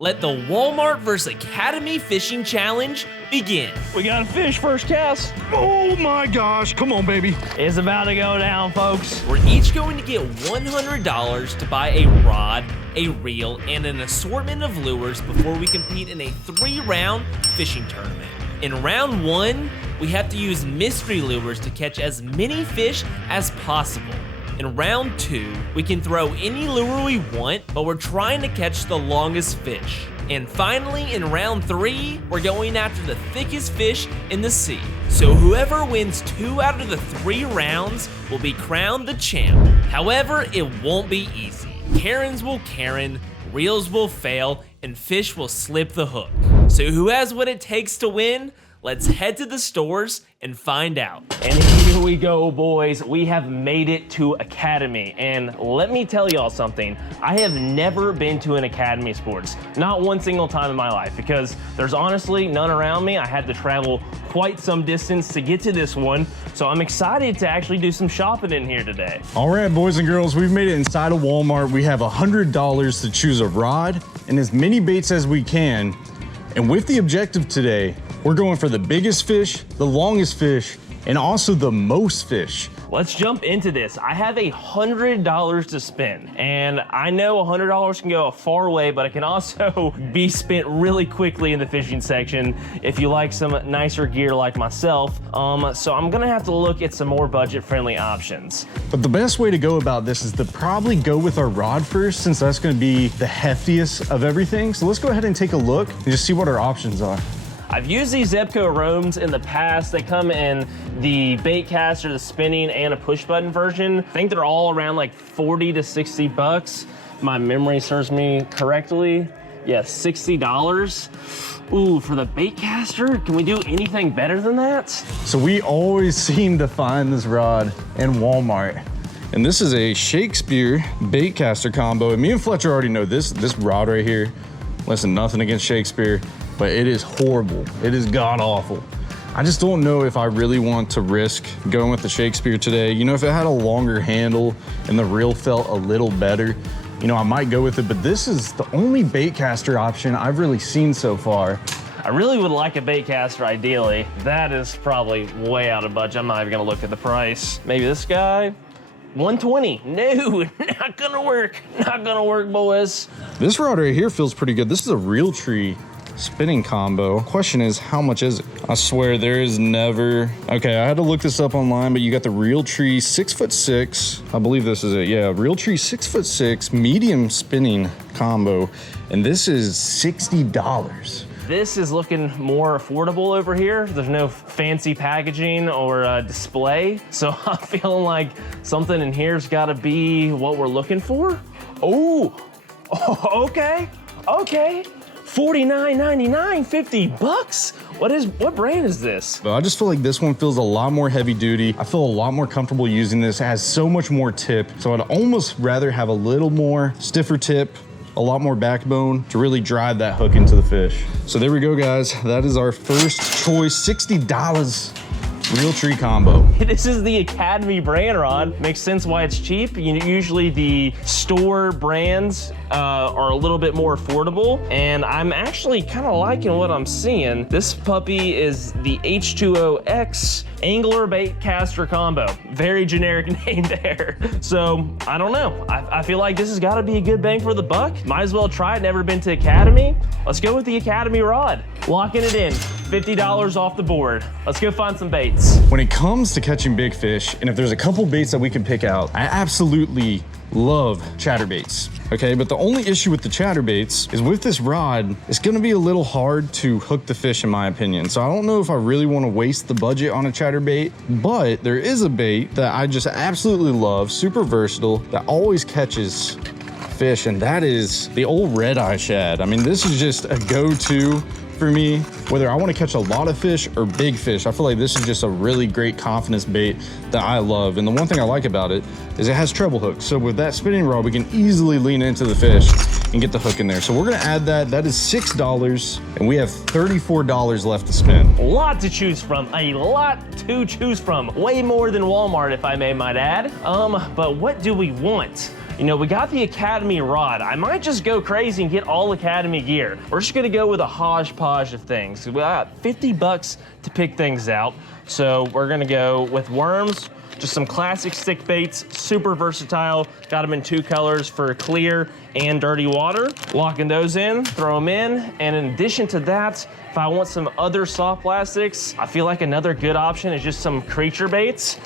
Let the Walmart vs. Academy Fishing Challenge begin. We got a fish first cast. Oh my gosh, come on, baby. It's about to go down, folks. We're each going to get $100 to buy a rod, a reel, and an assortment of lures before we compete in a 3-round fishing tournament. In round 1, we have to use mystery lures to catch as many fish as possible. In round 2, we can throw any lure we want, but we're trying to catch the longest fish. And finally, in round 3, we're going after the thickest fish in the sea. So whoever wins 2 out of the 3 rounds will be crowned the champ. However, it won't be easy. Karens will Karen, reels will fail, and fish will slip the hook. So who has what it takes to win? Let's head to the stores and find out. And here we go, boys. We have made it to Academy. And let me tell y'all something. I have never been to an Academy Sports. Not one single time in my life, because there's honestly none around me. I had to travel quite some distance to get to this one. So I'm excited to actually do some shopping in here today. All right, boys and girls, we've made it inside of Walmart. We have $100 to choose a rod and as many baits as we can. And with the objective today, we're going for the biggest fish, the longest fish, and also the most fish. Let's jump into this. I have $100 to spend, and I know $100 can go a far way, but it can also be spent really quickly in the fishing section if you like some nicer gear like myself. So I'm gonna have to look at some more budget-friendly options. But the best way to go about this is to probably go with our rod first, since that's gonna be the heftiest of everything. So let's go ahead and take a look and just see what our options are. I've used these Zebco Roams in the past. They come in the bait caster, the spinning, and a push button version. I think they're all around like 40 to 60 bucks. My memory serves me correctly. Yeah, $60. Ooh, for the bait caster, can we do anything better than that? So we always seem to find this rod in Walmart. And this is a Shakespeare bait caster combo. And me and Fletcher already know this rod right here. Listen, nothing against Shakespeare, but it is horrible. It is god awful. I just don't know if I really want to risk going with the Shakespeare today. You know, if it had a longer handle and the reel felt a little better, you know, I might go with it, but this is the only bait caster option I've really seen so far. I really would like a bait caster ideally. That is probably way out of budget. I'm not even gonna look at the price. Maybe this guy, 120. No, not gonna work. Not gonna work, boys. This rod right here feels pretty good. This is a reel tree spinning combo. Question is, how much is it? I swear there is never, okay, I had to look this up online, but you got the Realtree 6'6". I believe this is it. Yeah, Realtree 6'6" medium spinning combo. And this is $60. This is looking more affordable over here. There's no fancy packaging or display. So I'm feeling like something in here's gotta be what we're looking for. Oh, okay, okay. $49.99, 50 bucks. What brand is this? But I just feel like this one feels a lot more heavy duty. I feel a lot more comfortable using this. It has so much more tip. So I'd almost rather have a little more stiffer tip, a lot more backbone to really drive that hook into the fish. So there we go, guys. That is our first choice, $60 Realtree combo. This is the Academy brand rod. Makes sense why it's cheap. Usually the store brands are a little bit more affordable, and I'm actually kind of liking what I'm seeing. This puppy is the H2OX Angler Bait Caster Combo. Very generic name there. So, I don't know. I feel like this has got to be a good bang for the buck. Might as well try it. Never been to Academy. Let's go with the Academy rod. Locking it in. $50 off the board. Let's go find some baits. When it comes to catching big fish, and if there's a couple baits that we can pick out, I absolutely love chatterbaits. Okay, but the only issue with the chatterbaits is with this rod, it's gonna be a little hard to hook the fish in my opinion. So I don't know if I really wanna waste the budget on a chatterbait, but there is a bait that I just absolutely love, super versatile, that always catches fish, and that is the old red eye shad. I mean, this is just a go-to for me, whether I want to catch a lot of fish or big fish. I feel like this is just a really great confidence bait that I love. And the one thing I like about it is it has treble hooks. So with that spinning rod, we can easily lean into the fish and get the hook in there. So we're gonna add that. That is $6, and we have $34 left to spend. A lot to choose from, a lot to choose from. Way more than Walmart, if I might add. But what do we want? You know, we got the Academy rod. I might just go crazy and get all Academy gear. We're just gonna go with a hodgepodge of things. We got 50 bucks to pick things out. So we're gonna go with worms, just some classic stick baits, super versatile. Got them in 2 colors for clear and dirty water. Locking those in, throw them in. And in addition to that, if I want some other soft plastics, I feel like another good option is just some creature baits.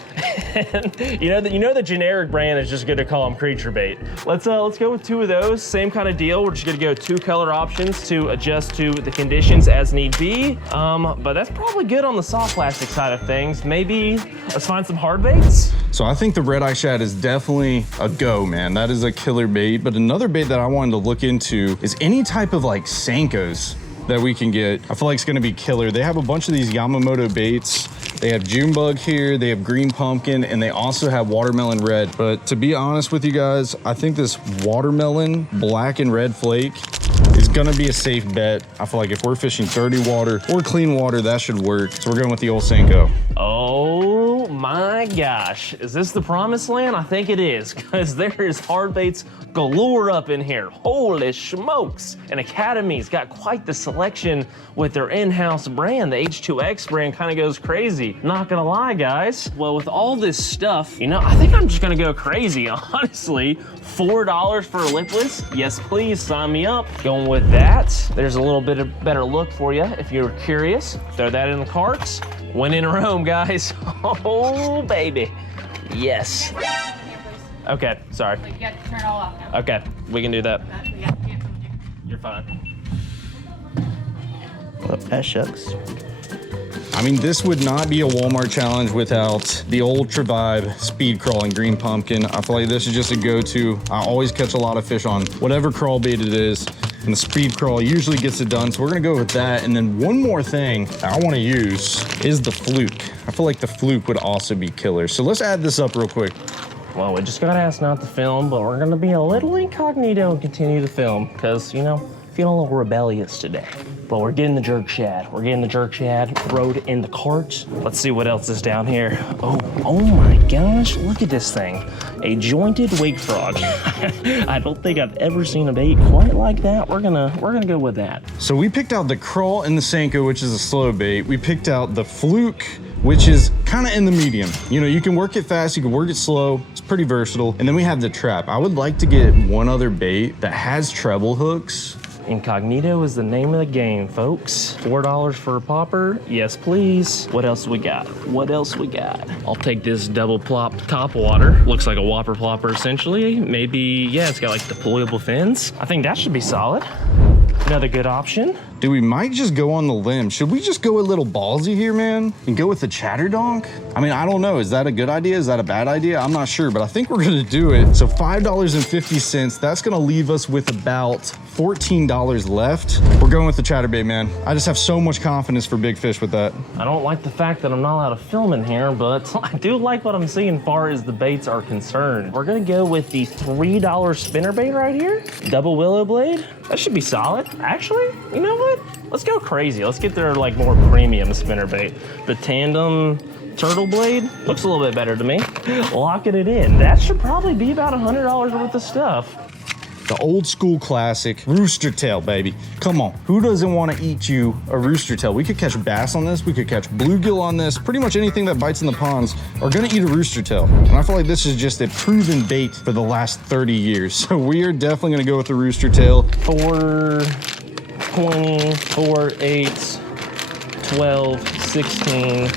you know the generic brand is just good to call them creature bait. Let's go with 2 of those. Same kind of deal. We're just gonna go 2 color options to adjust to the conditions as need be. But that's probably good on the soft plastic side of things. Maybe let's find some hard baits. So I think the red eye shad is definitely a go, man. That is a killer bait. But another bait that I wanted to look into is any type of like Senkos that we can get. I feel like it's gonna be killer. They have a bunch of these Yamamoto baits. They have June bug here, they have green pumpkin, and they also have watermelon red. But to be honest with you guys, I think this watermelon black and red flake is gonna be a safe bet. I feel like if we're fishing dirty water or clean water, that should work. So we're going with the old Senko. Oh my gosh, is this the promised land? I think it is, because there is hard baits galore up in here. Holy smokes. And Academy's got quite the selection with their in-house brand. The H2X brand kind of goes crazy. Not gonna lie, guys. Well, with all this stuff, you know, I think I'm just gonna go crazy, honestly. $4 for lipless? Yes, please, sign me up. Going with that. There's a little bit of better look for you if you're curious. Throw that in the carts. Win in Rome, guys. Oh, baby. Yes. Okay, sorry. You got to turn it all off now. Okay, we can do that. You're fine. Well, that shucks. I mean, this would not be a Walmart challenge without the Ultra Vibe speed crawling green pumpkin. I feel like this is just a go-to. I always catch a lot of fish on whatever crawl bait it is, and the speed crawl usually gets it done. So we're gonna go with that. And then one more thing I wanna use is the fluke. I feel like the fluke would also be killer. So let's add this up real quick. Well, we just got asked not to film, but we're gonna be a little incognito and continue to film because, you know, feeling a little rebellious today. But we're getting the jerk shad. We're getting the jerk shad, throw it in the cart. Let's see what else is down here. Oh my gosh, look at this thing. A jointed wake frog. I don't think I've ever seen a bait quite like that. We're gonna go with that. So we picked out the crawl and the Senko, which is a slow bait. We picked out the fluke, which is kind of in the medium. You know, you can work it fast, you can work it slow. It's pretty versatile. And then we have the trap. I would like to get one other bait that has treble hooks. Incognito is the name of the game, folks. $4 for a popper. Yes, please. What else we got? What else we got? I'll take this double plop top water. Looks like a whopper plopper, essentially. Maybe, yeah, it's got like deployable fins. I think that should be solid. Another good option. Dude, we might just go on the limb. Should we just go a little ballsy here, man? And go with the chatterdonk? I mean, I don't know. Is that a good idea? Is that a bad idea? I'm not sure, but I think we're gonna do it. So $5.50, that's gonna leave us with about $14 left. We're going with the chatterbait, man. I just have so much confidence for big fish with that. I don't like the fact that I'm not allowed to film in here, but I do like what I'm seeing far as the baits are concerned. We're gonna go with the $3 spinnerbait right here. Double willow blade. That should be solid. Actually, you know what? Let's go crazy. Let's get their like more premium spinnerbait. The tandem turtle blade looks a little bit better to me. Locking it in. That should probably be about $100 worth of stuff. The old school classic rooster tail, baby. Come on, who doesn't want to eat you a rooster tail? We could catch bass on this, we could catch bluegill on this. Pretty much anything that bites in the ponds are gonna eat a rooster tail. And I feel like this is just a proven bait for the last 30 years. So we are definitely gonna go with the rooster tail. 4, 20, 4, 8, 12, 16,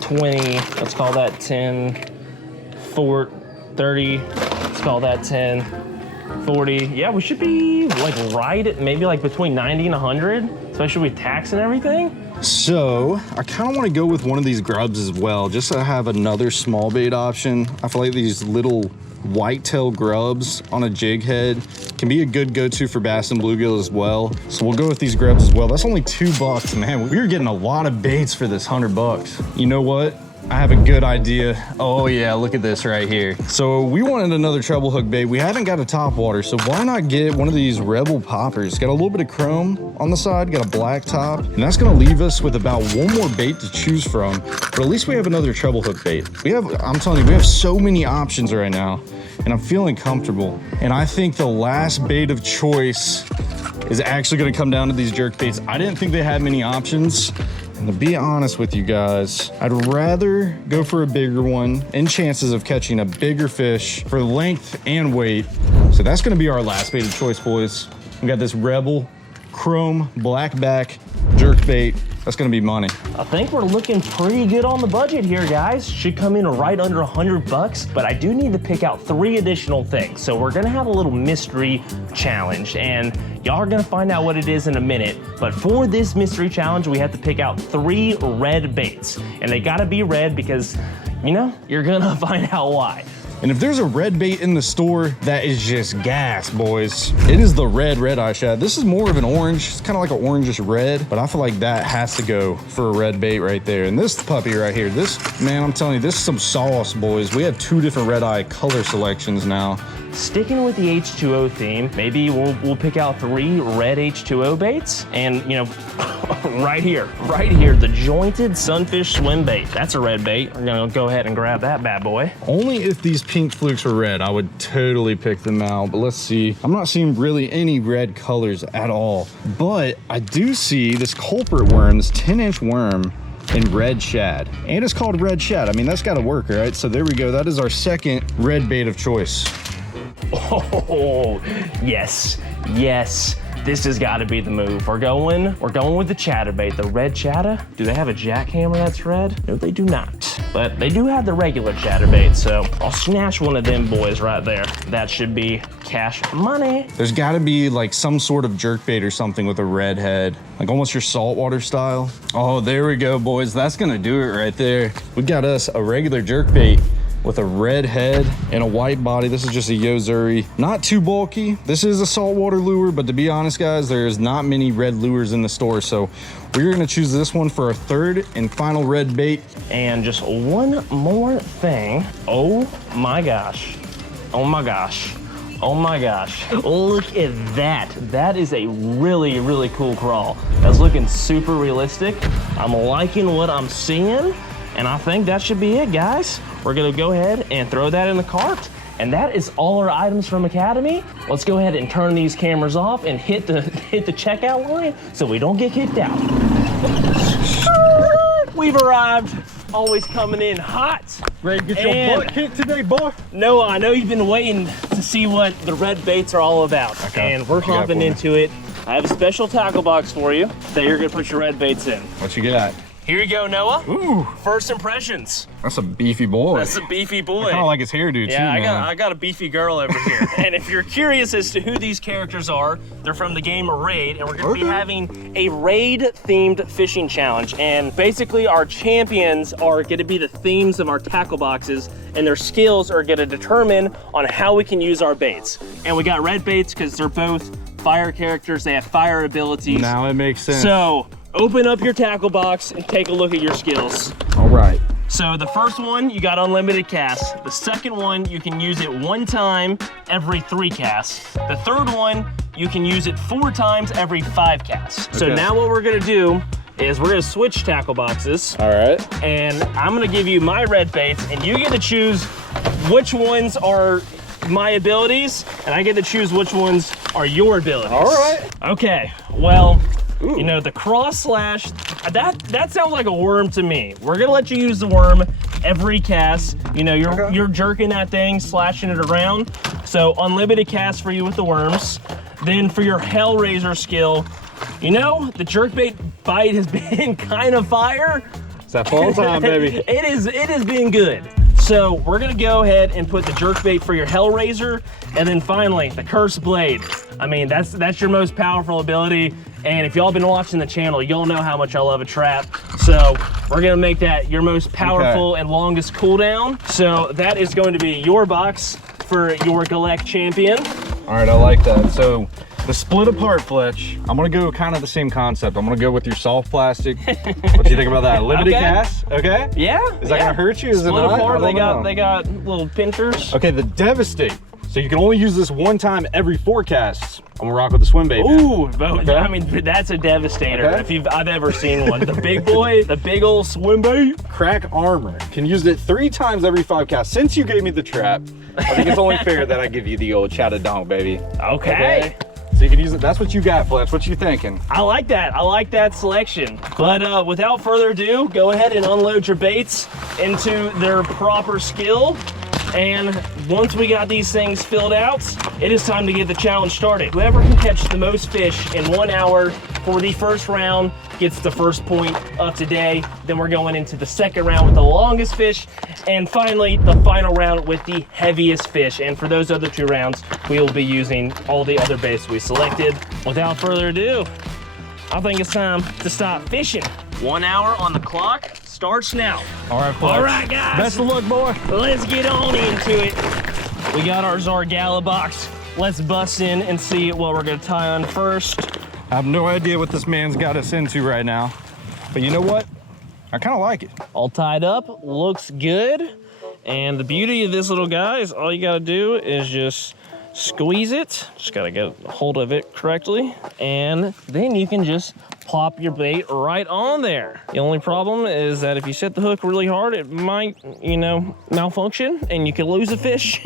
20, let's call that 10, 4, 30, let's call that 10, 40. Yeah, we should be like right at maybe like between 90 and 100, especially with tax and everything. So I kind of want to go with one of these grubs as well, just to have another small bait option. I feel like these little whitetail grubs on a jig head can be a good go-to for bass and bluegill as well. So we'll go with these grubs as well. That's only $2, man. We are getting a lot of baits for this $100. You know what? I have a good idea. Oh yeah, look at this right here. So we wanted another treble hook bait. We haven't got a top water, so why not get one of these Rebel poppers? Got a little bit of chrome on the side, got a black top, and that's gonna leave us with about one more bait to choose from, but at least we have another treble hook bait. I'm telling you, we have so many options right now, and I'm feeling comfortable. And I think the last bait of choice is actually gonna come down to these jerk baits. I didn't think they had many options. And to be honest with you guys, I'd rather go for a bigger one and chances of catching a bigger fish for length and weight. So that's gonna be our last bait of choice, boys. We got this Rebel Chrome Blackback jerk bait. That's gonna be money. I think we're looking pretty good on the budget here, guys. Should come in right under $100, but I do need to pick out 3 additional things. So we're gonna have a little mystery challenge, and y'all are gonna find out what it is in a minute. But for this mystery challenge, we have to pick out 3 red baits, and they gotta be red because, you know, you're gonna find out why. And if there's a red bait in the store, that is just gas, boys. It is the red eye shad. This is more of an orange. It's kind of like an orangish red, but I feel like that has to go for a red bait right there. And this puppy right here, this, man, I'm telling you, this is some sauce, boys. We have 2 different red eye color selections now. Sticking with the H2O theme, maybe we'll pick out 3 red H2O baits, and you know, right here, the jointed sunfish swim bait. That's a red bait. We're gonna go ahead and grab that bad boy. Only if these pink flukes were red, I would totally pick them out, but let's see. I'm not seeing really any red colors at all, but I do see this culprit worm, this 10-inch worm in red shad, and it's called red shad. I mean, that's gotta work, right? So there we go. That is our second red bait of choice. Oh, yes, yes. This has got to be the move. We're going with the chatterbait, the red chatter. Do they have a jackhammer that's red? No, they do not. But they do have the regular chatterbait, so I'll snatch one of them boys right there. That should be cash money. There's got to be like some sort of jerkbait or something with a red head, like almost your saltwater style. Oh, there we go, boys. That's gonna do it right there. We got us a regular jerkbait with a red head and a white body. This is just a Yozuri. Not too bulky. This is a saltwater lure, but to be honest, guys, there's not many red lures in the store. So we're gonna choose this one for our 3rd and final red bait. And just one more thing. Oh my gosh. Oh my gosh. Oh my gosh. Look at that. That is a really, really cool crawl. That's looking super realistic. I'm liking what I'm seeing. And I think that should be it, guys. We're gonna go ahead and throw that in the cart. And that is all our items from Academy. Let's go ahead and turn these cameras off and hit the checkout line so we don't get kicked out. We've arrived. Always coming in hot. Ready to get your butt kicked today, boy? Noah, I know you've been waiting to see what the red baits are all about. Okay. And we're hopping into it. I have a special tackle box for you that you're gonna put your red baits in. What you got? Here you go, Noah. Ooh. First impressions. That's a beefy boy. That's a beefy boy. I kind of like his hairdo too, man. I got a beefy girl over here. And if you're curious as to who these characters are, they're from the game Raid, and we're gonna be having a Raid-themed fishing challenge. And basically our champions are gonna be the themes of our tackle boxes, and their skills are gonna determine on how we can use our baits. And we got red baits because they're both fire characters. They have fire abilities. Now it makes sense. So, open up your tackle box and take a look at your skills. All right. So the first one, you got unlimited casts. The second one, you can use it 1 time every 3 casts. The third one, you can use it 4 times every 5 casts. So now what we're gonna do is we're gonna switch tackle boxes. All right. And I'm gonna give you my red baits, and you get to choose which ones are my abilities, and I get to choose which ones are your abilities. All right. Okay, well, you know, the cross slash, that sounds like a worm to me. We're gonna let you use the worm every cast. You know, you're jerking that thing, slashing it around. So unlimited cast for you with the worms. Then for your Hellraiser skill, you know, the jerkbait bite has been kind of fire. It's that fall time, baby. It is being good. So we're gonna go ahead and put the jerkbait for your Hellraiser, and then finally the Cursed Blade. I mean, that's your most powerful ability. And if y'all been watching the channel, y'all know how much I love a trap. So we're gonna make that your most powerful and longest cooldown. So that is going to be your box for your Galek champion. All right, I like that. So The split apart, Fletch. I'm gonna go kind of the same concept. I'm gonna go with your soft plastic. What do you think about that? Limited cast, okay? Yeah. Is that gonna hurt you? Is Split it not? apart, they got little pinchers. Okay, the Devastate. So you can only use this one time every 4 casts. I'm gonna rock with the swim bait. Ooh, Okay. I mean, that's a devastator Okay. if I've ever seen one. The big boy, the big old swim bait. Crack Armor. Can use it 3 times every 5 casts. Since you gave me the trap, I think it's only fair that I give you the old chatter donk, baby. Okay. So you can use it. That's what you got, Fletch. What you thinking? I like that. I like that selection. But without further ado, go ahead and unload your baits into their proper skill. And once we got these things filled out, it is time to get the challenge started. Whoever can catch the most fish in 1 hour for the first round gets the first point of today. Then we're going into the second round with the longest fish. And finally, the final round with the heaviest fish. And for those other 2 rounds, we will be using all the other baits we selected. Without further ado, I think it's time to start fishing. 1 hour on the clock starts now. All right, Fletch. All right, guys. Best of luck, boy. Let's get on into it. We got our Zargala box. Let's bust in and see what we're gonna tie on first. I have no idea what this man's got us into right now. But you know what? I kind of like it. All tied up, looks good. And the beauty of this little guy is all you gotta do is just squeeze it. Just gotta get a hold of it correctly. And then you can just plop your bait right on there. The only problem is that if you set the hook really hard, it might, you know, malfunction and you could lose a fish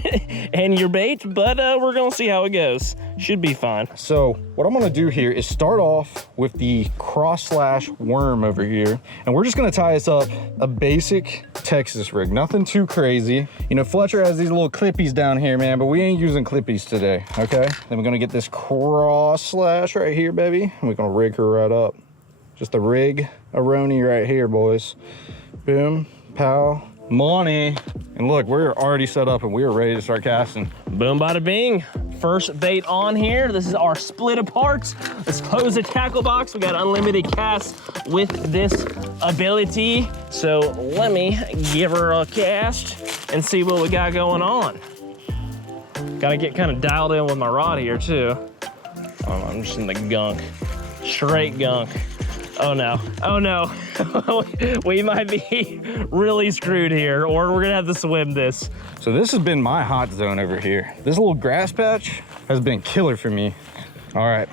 and your bait, but we're gonna see how it goes. Should be fine. So what I'm gonna do here is start off with the cross slash worm over here. And we're just gonna tie us up a basic Texas rig, nothing too crazy. You know, Fletcher has these little clippies down here, man, but we ain't using clippies today, okay? Then we're gonna get this cross slash right here, baby. And we're gonna rig her right up. Just a rig-a-roni right here, boys. Boom, pow, money. And look, we're already set up and we are ready to start casting. Boom, bada bing. First bait on here. This is our split apart. Let's close the tackle box. We got unlimited casts with this ability. So let me give her a cast and see what we got going on. Gotta get kind of dialed in with my rod here too. Oh, I'm just in the gunk, straight gunk. Oh no, oh no. We might be really screwed here, or we're gonna have to swim this. So this has been my hot zone over here. This little grass patch has been killer for me. All right,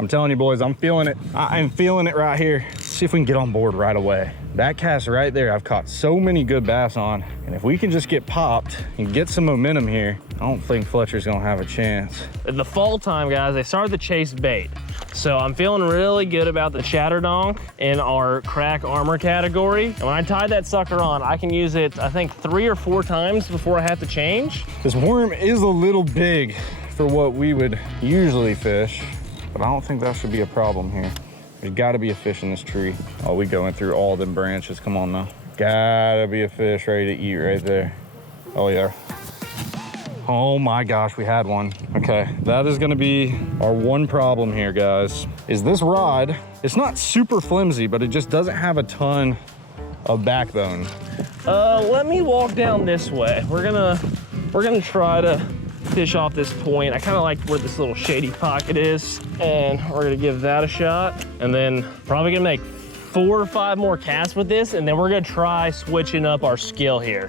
I'm telling you boys, I'm feeling it. I'm feeling it right here. Let's see if we can get on board right away. That cast right there, I've caught so many good bass on. And if we can just get popped and get some momentum here, I don't think Fletcher's gonna have a chance. In the fall time, guys, they started to chase bait. So I'm feeling really good about the chatter donk in our crack armor category. And when I tie that sucker on, I can use it, I think 3 or 4 times before I have to change. This worm is a little big for what we would usually fish, but I don't think that should be a problem here. There's gotta be a fish in this tree. Oh, we going through all them branches, come on now. Gotta be a fish ready to eat right there. Oh yeah. Oh my gosh, we had one. Okay, that is gonna be our one problem here, guys, is this rod, it's not super flimsy, but it just doesn't have a ton of backbone. Let me walk down this way. We're gonna try to fish off this point. I kind of like where this little shady pocket is, and we're gonna give that a shot. And then probably gonna make 4 or 5 more casts with this, and then we're gonna try switching up our skill here.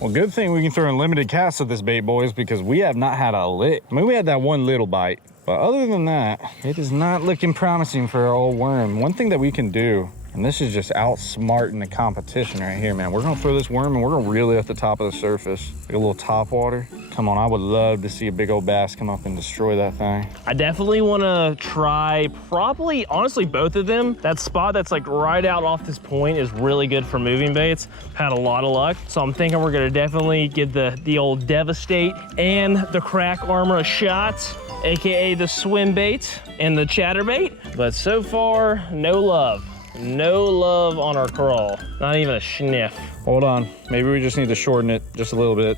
Well, good thing we can throw in limited casts with this bait, boys, because we have not had a lick. I mean, we had that one little bite, but other than that, it is not looking promising for our old worm. One thing that we can do, and this is just outsmarting the competition right here, man. We're gonna throw this worm and we're gonna reel it at the top of the surface. Like a little top water. Come on, I would love to see a big old bass come up and destroy that thing. I definitely wanna try probably, honestly, both of them. That spot that's like right out off this point is really good for moving baits. Had a lot of luck. So I'm thinking we're gonna definitely give the old Devastate and the crack armor a shot, AKA the swim bait and the chatterbait. But so far, no love. No love on our crawl, not even a sniff. Hold on, maybe we just need to shorten it just a little bit.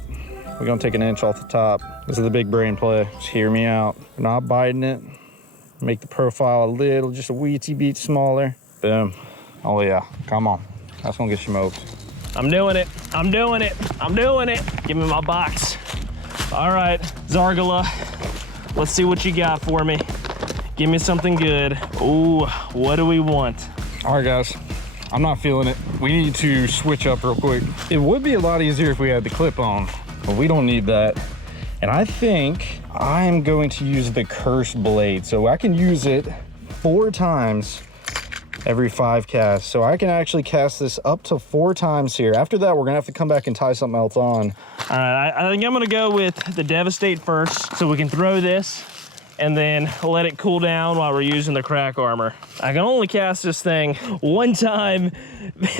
We're gonna take an inch off the top. This is the big brain play. Just hear me out. We're not biting it. Make the profile a little, just a weetsy beat smaller. Boom. Oh yeah, come on. That's gonna get smoked. I'm doing it, I'm doing it, I'm doing it. Give me my box. All right, Zargala, Let's see what you got for me. Give me something good. Ooh, what do we want? All right, guys. I'm not feeling it. We need to switch up real quick. It would be a lot easier if we had the clip on, but we don't need that. And I think I'm going to use the cursed blade. So I can use it 4 times every 5 casts. So I can actually cast this up to 4 times here. After that, we're gonna have to come back and tie something else on. All right, I think I'm gonna go with the Devastate first, so we can throw this and then let it cool down while we're using the crack armor. I can only cast this thing 1 time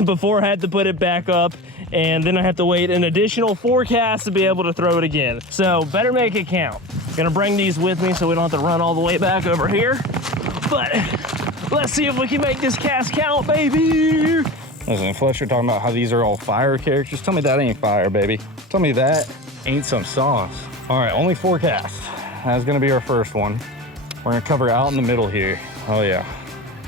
before I had to put it back up, and then I have to wait an additional 4 casts to be able to throw it again. So better make it count. Gonna bring these with me so we don't have to run all the way back over here. But let's see if we can make this cast count, baby. Listen, Fletcher talking about how these are all fire characters. Tell me that ain't fire, baby. Tell me that ain't some sauce. All right, only 4 casts. That's gonna be our first one. We're gonna cover out in the middle here. Oh yeah,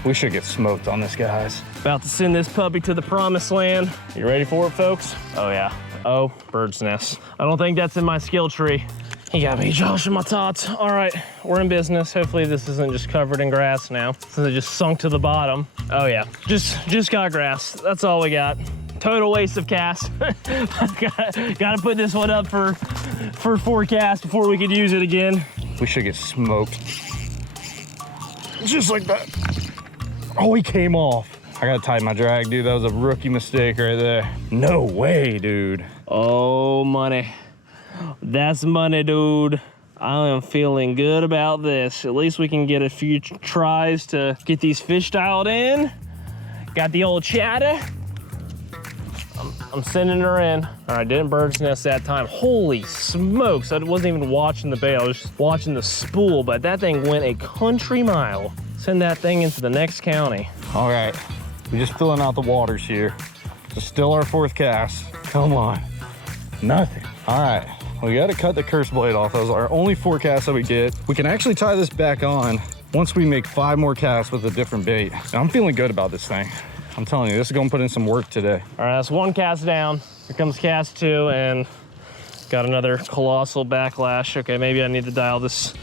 we should get smoked on this, guys. About to send this puppy to the promised land. You ready for it, folks? Oh yeah. Oh, bird's nest. I don't think that's in my skill tree. You got me joshing my tots. All right, we're in business. Hopefully this isn't just covered in grass now, since it just sunk to the bottom. Oh yeah, just got grass. That's all we got. Total waste of cast. Gotta put this one up for 4 casts before we could use it again. We should get smoked. Just like that. Oh, he came off. I gotta tighten my drag, dude. That was a rookie mistake right there. No way, dude. Oh, money. That's money, dude. I am feeling good about this. At least we can get a few tries to get these fish dialed in. Got the old chatter. I'm sending her in. All right, didn't bird's nest that time. Holy smokes, I wasn't even watching the bait. I was just watching the spool, but that thing went a country mile. Send that thing into the next county. All right, we're just filling out the waters here. It's still our 4th cast. Come on, nothing. All right, we gotta cut the cursed blade off. Those are our only 4 casts that we get. We can actually tie this back on once we make 5 more casts with a different bait. And I'm feeling good about this thing. I'm telling you, this is gonna put in some work today. All right, that's 1 cast down. Here comes cast 2, and got another colossal backlash. Okay, maybe I need to dial this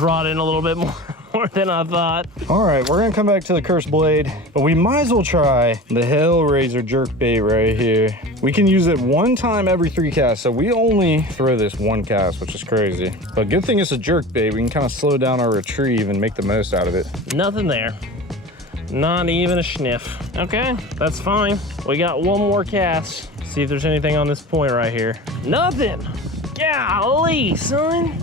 rod in a little bit more than I thought. All right, we're gonna come back to the cursed blade, but we might as well try the Hellraiser jerk bait right here. We can use it 1 time every 3 casts, so we only throw this 1 cast, which is crazy. But good thing it's a jerk bait. We can kind of slow down our retrieve and make the most out of it. Nothing there. Not even a sniff. Okay, that's fine. We got 1 more cast. See if there's anything on this point right here. Nothing. Golly, son.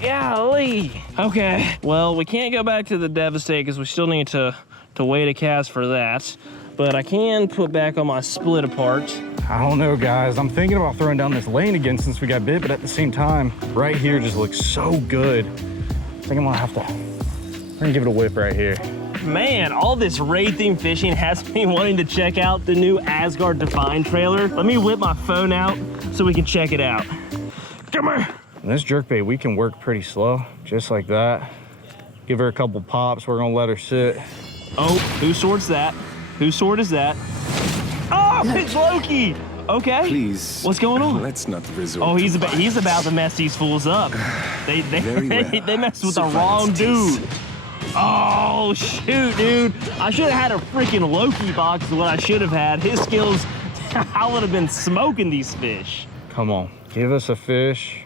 Golly. Okay, well, we can't go back to the Devastate because we still need to wait a cast for that. But I can put back on my split apart. I don't know, guys. I'm thinking about throwing down this lane again since we got bit, but at the same time, right here just looks so good. I think I'm gonna give it a whip right here. Man, all this raid-themed fishing has me wanting to check out the new Asgard Divine trailer. Let me whip my phone out so we can check it out. Come here. And this jerkbait, we can work pretty slow, just like that. Give her a couple pops. We're gonna let her sit. Oh, whose sword's that? Whose sword is that? Oh, it's Loki. Okay. Please. What's going on? Let's not resort. Oh, he's to about to mess these fools up. They Very well. they messed with the Survive wrong its dude. teeth. Oh, shoot, dude. I should have had a freaking Loki box is what I should have had. His skills, I would have been smoking these fish. Come on, give us a fish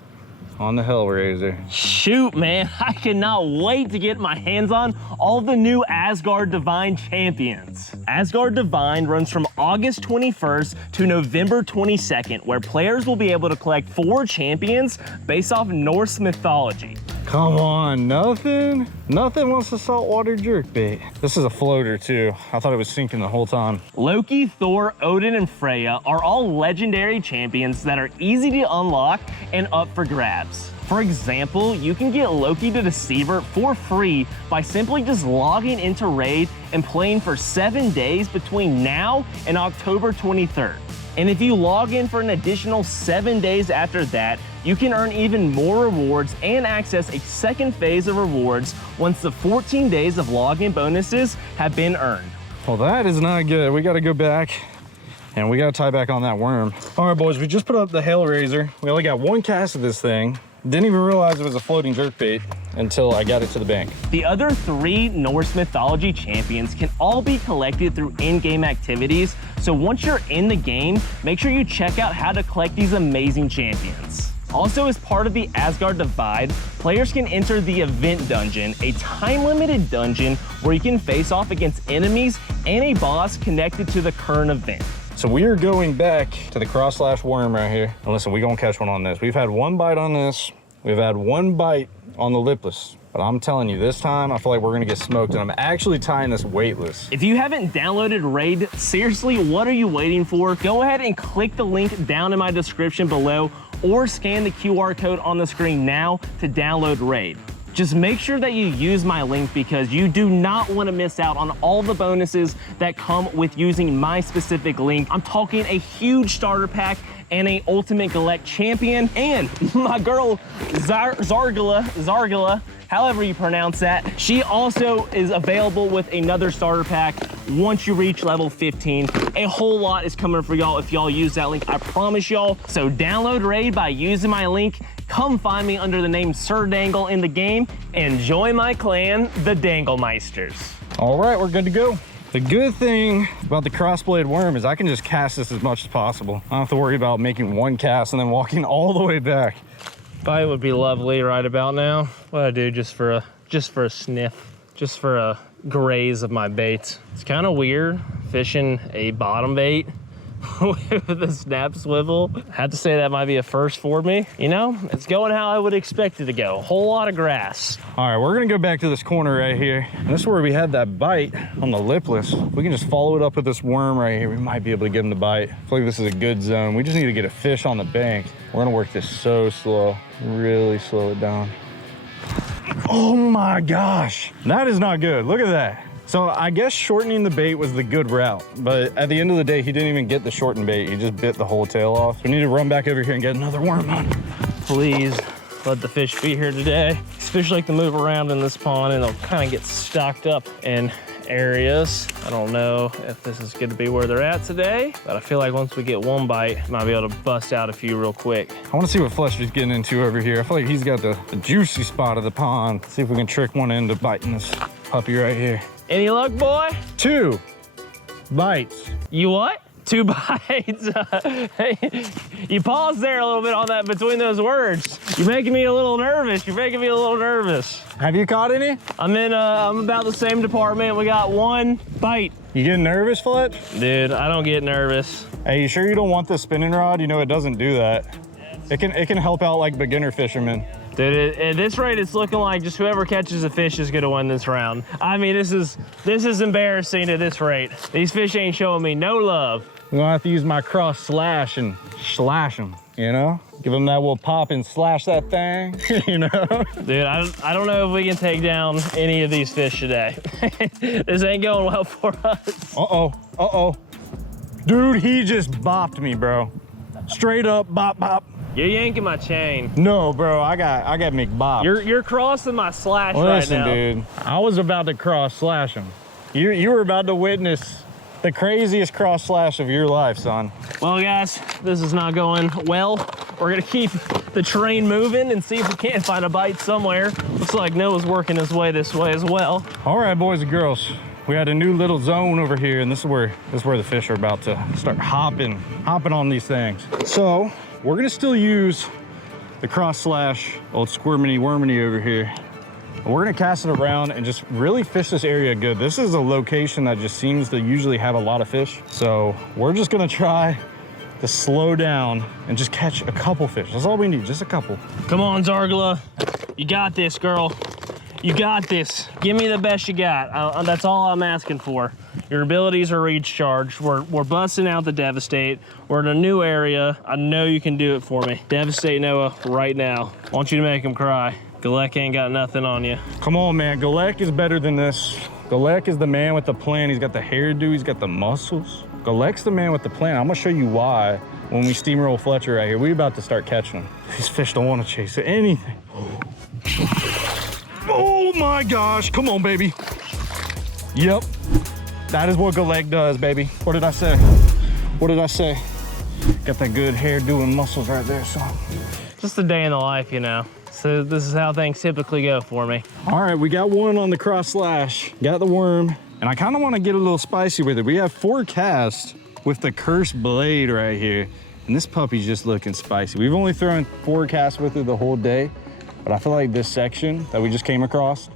on the Hellraiser. Shoot, man. I cannot wait to get my hands on all the new Asgard Divine champions. Asgard Divine runs from August 21st to November 22nd, where players will be able to collect 4 champions based off Norse mythology. Come on, nothing? Nothing wants a saltwater jerkbait. This is a floater too. I thought it was sinking the whole time. Loki, Thor, Odin, and Freya are all legendary champions that are easy to unlock and up for grabs. For example, you can get Loki the Deceiver for free by simply just logging into Raid and playing for 7 days between now and October 23rd. And if you log in for an additional 7 days after that, you can earn even more rewards and access a second phase of rewards once the 14 days of login bonuses have been earned. Well, that is not good. We gotta go back and we gotta tie back on that worm. All right, boys, we just put up the Hellraiser. We only got 1 cast of this thing, Didn't even realize it was a floating jerkbait until I got it to the bank. The other 3 Norse mythology champions can all be collected through in-game activities. So once you're in the game, make sure you check out how to collect these amazing champions. Also, as part of the Asgard Divide, players can enter the Event Dungeon, a time-limited dungeon where you can face off against enemies and a boss connected to the current event. So we are going back to the cross-slash worm right here. And listen, we're gonna catch one on this. We've had 1 bite on this. We've had 1 bite on the lipless. But I'm telling you, this time, I feel like we're gonna get smoked, and I'm actually tying this weightless. If you haven't downloaded Raid, seriously, what are you waiting for? Go ahead and click the link down in my description below, or scan the QR code on the screen now to download Raid. Just make sure that you use my link because you do not want to miss out on all the bonuses that come with using my specific link. I'm talking a huge starter pack and a ultimate Galek champion, and my girl Zargala, however you pronounce that, she also is available with another starter pack once you reach level 15. A whole lot is coming for y'all if y'all use that link, I promise y'all. So download Raid by using my link. Come find me under the name Sir Dangle in the game and join my clan, the Danglemeisters. All right, we're good to go. The good thing about the crossblade worm is I can just cast this as much as possible. I don't have to worry about making 1 cast and then walking all the way back. Bite would be lovely right about now. What I do just for a sniff, just for a graze of my bait. It's kind of weird fishing a bottom bait with a snap swivel. I have to say that might be a first for me. You know, it's going how I would expect it to go. A whole lot of grass. All right, we're gonna go back to this corner right here. And this is where we had that bite on the lipless. We can just follow it up with this worm right here. We might be able to get him to bite. I feel like this is a good zone. We just need to get a fish on the bank. We're gonna work this so slow, really slow it down. Oh my gosh, that is not good. Look at that. So I guess shortening the bait was the good route, but at the end of the day, he didn't even get the shortened bait. He just bit the whole tail off. We need to run back over here and get another worm on. Please let the fish be here today. These fish like to move around in this pond and they'll kind of get stocked up in areas. I don't know if this is going to be where they're at today, but I feel like once we get 1 bite, I might be able to bust out a few real quick. I want to see what Fletcher's getting into over here. I feel like he's got the juicy spot of the pond. See if we can trick one into biting this puppy right here. Any luck, boy? 2 bites. You what? 2 bites. Hey, you paused there a little bit on that between those words. You're making me a little nervous. You're making me a little nervous. Have you caught any? I'm about the same department. We got 1 bite. You getting nervous, Fletch? Dude, I don't get nervous. Hey, you sure you don't want the spinning rod? You know it doesn't do that. It can help out like beginner fishermen. Dude, at this rate, it's looking like just whoever catches a fish is gonna win this round. I mean, this is embarrassing at this rate. These fish ain't showing me no love. We're gonna have to use my cross slash and slash them, you know? Give them that little pop and slash that thing, you know? Dude, I don't know if we can take down any of these fish today. This ain't going well for us. Uh-oh, uh-oh. Dude, he just bopped me, bro. Straight up, bop, bop. You're yanking my chain. No, bro, I got McBop. You're crossing my slash right now. Listen, dude, I was about to cross slash him. You were about to witness the craziest cross slash of your life, son. Well, guys, this is not going well. We're gonna keep the train moving and see if we can't find a bite somewhere. Looks like Noah's working his way this way as well. All right, boys and girls. We had a new little zone over here, and this is where the fish are about to start hopping on these things. So we're gonna still use the cross slash old squirmity wormity over here. We're gonna cast it around and just really fish this area good. This is a location that just seems to usually have a lot of fish. So we're just gonna try to slow down and just catch a couple fish. That's all we need, just a couple. Come on, Zargala. You got this, girl. You got this. Give me the best you got. That's all I'm asking for. Your abilities are recharged. We're busting out the Devastate. We're in a new area. I know you can do it for me. Devastate Noah right now. I want you to make him cry. Galek ain't got nothing on you. Come on, man. Galek is better than this. Galek is the man with the plan. He's got the hairdo. He's got the muscles. Galek's the man with the plan. I'm gonna show you why when we steamroll Fletcher right here. We're about to start catching him. These fish don't want to chase anything. Oh my gosh, come on, baby. Yep, that is what Galek does, baby. What did I say? What did I say? Got that good hairdo and muscles right there, son. Just a day in the life, you know. So this is how things typically go for me. All right, we got one on the cross slash, got the worm, and I kind of want to get a little spicy with it. We have 4 casts with the cursed blade right here, and this puppy's just looking spicy. We've only thrown 4 casts with it the whole day, but I feel like this section that we just came across,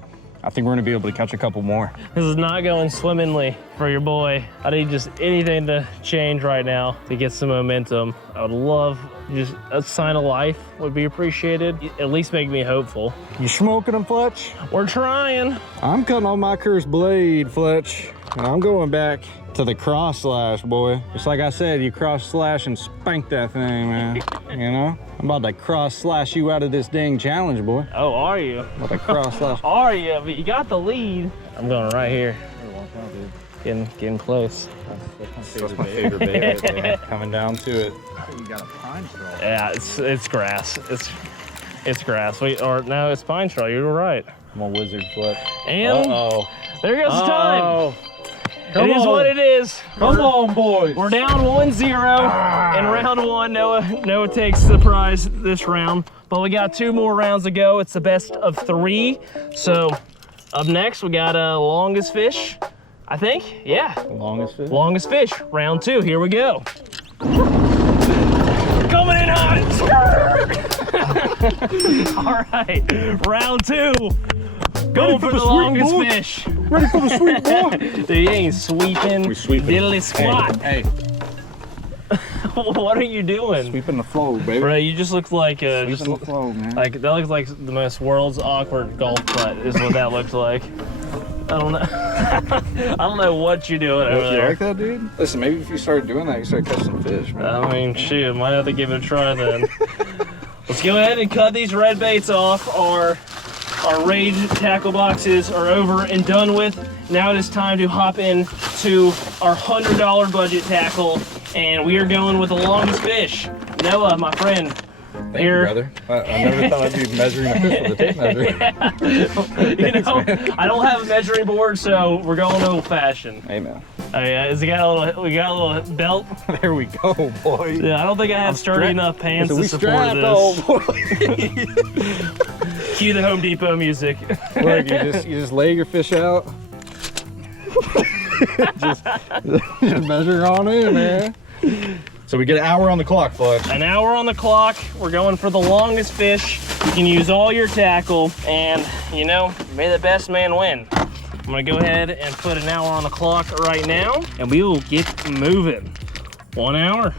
I think we're gonna be able to catch a couple more. This is not going swimmingly for your boy. I need just anything to change right now to get some momentum. I would love just a sign of life would be appreciated. At least make me hopeful. You smoking them, Fletch? We're trying. I'm cutting on my cursed blade, Fletch, and I'm going back to the cross slash, boy. Just like I said, you cross slash and spank that thing, man. You know? I'm about to cross slash you out of this dang challenge, boy. Oh, are you? About to cross slash. Are you? But you got the lead. I'm going right here. Getting close. That's my favorite bait right there. Coming down to it. You got a pine straw. Yeah, it's grass. It's grass. No, it's pine straw. You were right. I'm a wizard, Fletch. And there goes the time. Come It is on. what it is. Come on, boys. We're down 1-0 in round 1. Noah takes the prize this round, but we got 2 more rounds to go. It's the best of 3. So up next, we got longest fish, I think. Yeah, Longest fish. longest fish, round 2. Here we go. Coming in hot. All right, round 2. Going for the longest fish. Ready for the sweep, boy? Dude, you ain't sweeping. We sweeping. Diddly squat. Hey, What are you doing? sweeping the flow, baby. Bro, you just look like Sweeping the flow, man. like that looks like the most world's awkward golf putt is what that looks like. I don't know. I don't know what you're doing over You there. like that, dude? Listen, maybe if you started doing that, you start catching fish, man. I mean, shoot, might have to give it a try then. Let's go ahead and cut these red baits off. Our rage tackle boxes are over and done with. Now it is time to hop into our $100 budget tackle, and we are going with the longest fish. Noah, my friend. Thank Here. you, brother. I never thought I'd be measuring a fish with a tape measure. You know, I don't have a measuring board, so we're going old fashioned. Hey, man. We got a little belt. There we go, boy. Yeah, I don't think I have sturdy enough pants So to support strapped, this. oh, boy. Cue the Home Depot music. Look, you just lay your fish out. just measure on in, man. So we get an hour on the clock, Fletch. An hour on the clock. We're going for the longest fish. You can use all your tackle, and you know, may the best man win. I'm gonna go ahead and put an hour on the clock right now, and we will get moving. 1 hour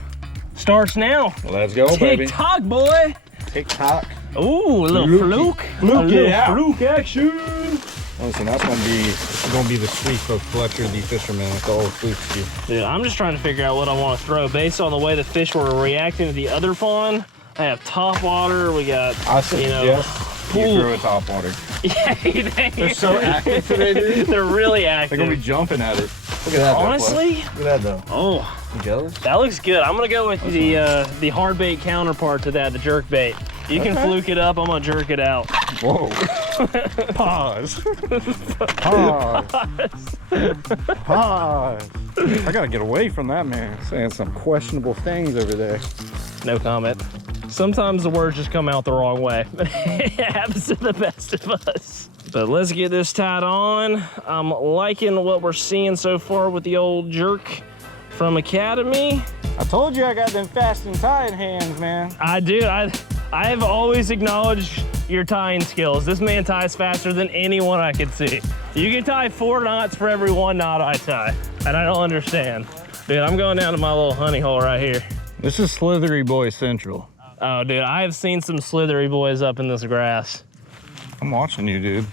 starts now. Let's go, baby. Tick-tock, boy. Tick-tock. Ooh, a little fluke. Fluke A little it out. fluke action. Listen, that's gonna be the sweep of Fletcher the Fisherman with the old fluke skew. Dude, I'm just trying to figure out what I want to throw based on the way the fish were reacting to the other pond. I have top water. We got, I said, you know, yes, you throw a top water. yeah, They're so active today, dude. they're really They're active. gonna be jumping at it. Look at that. Honestly, Look at that, though. oh, You jealous? that looks good. I'm gonna go with the hard bait counterpart to that, the jerk bait. You can fluke it up. I'm gonna jerk it out. Whoa. Pause. Pause. Pause. I gotta get away from that man. Saying some questionable things over there. No comment. Sometimes the words just come out the wrong way. It happens to the best of us. But let's get this tied on. I'm liking what we're seeing so far with the old jerk from Academy. I told you I got them fast and tied hands, man. I do. I have always acknowledged your tying skills. This man ties faster than anyone I could see. You can tie 4 knots for every 1 knot I tie, and I don't understand. Dude, I'm going down to my little honey hole right here. This is Slithery Boy Central. Oh, dude, I have seen some slithery boys up in this grass. I'm watching you, dude.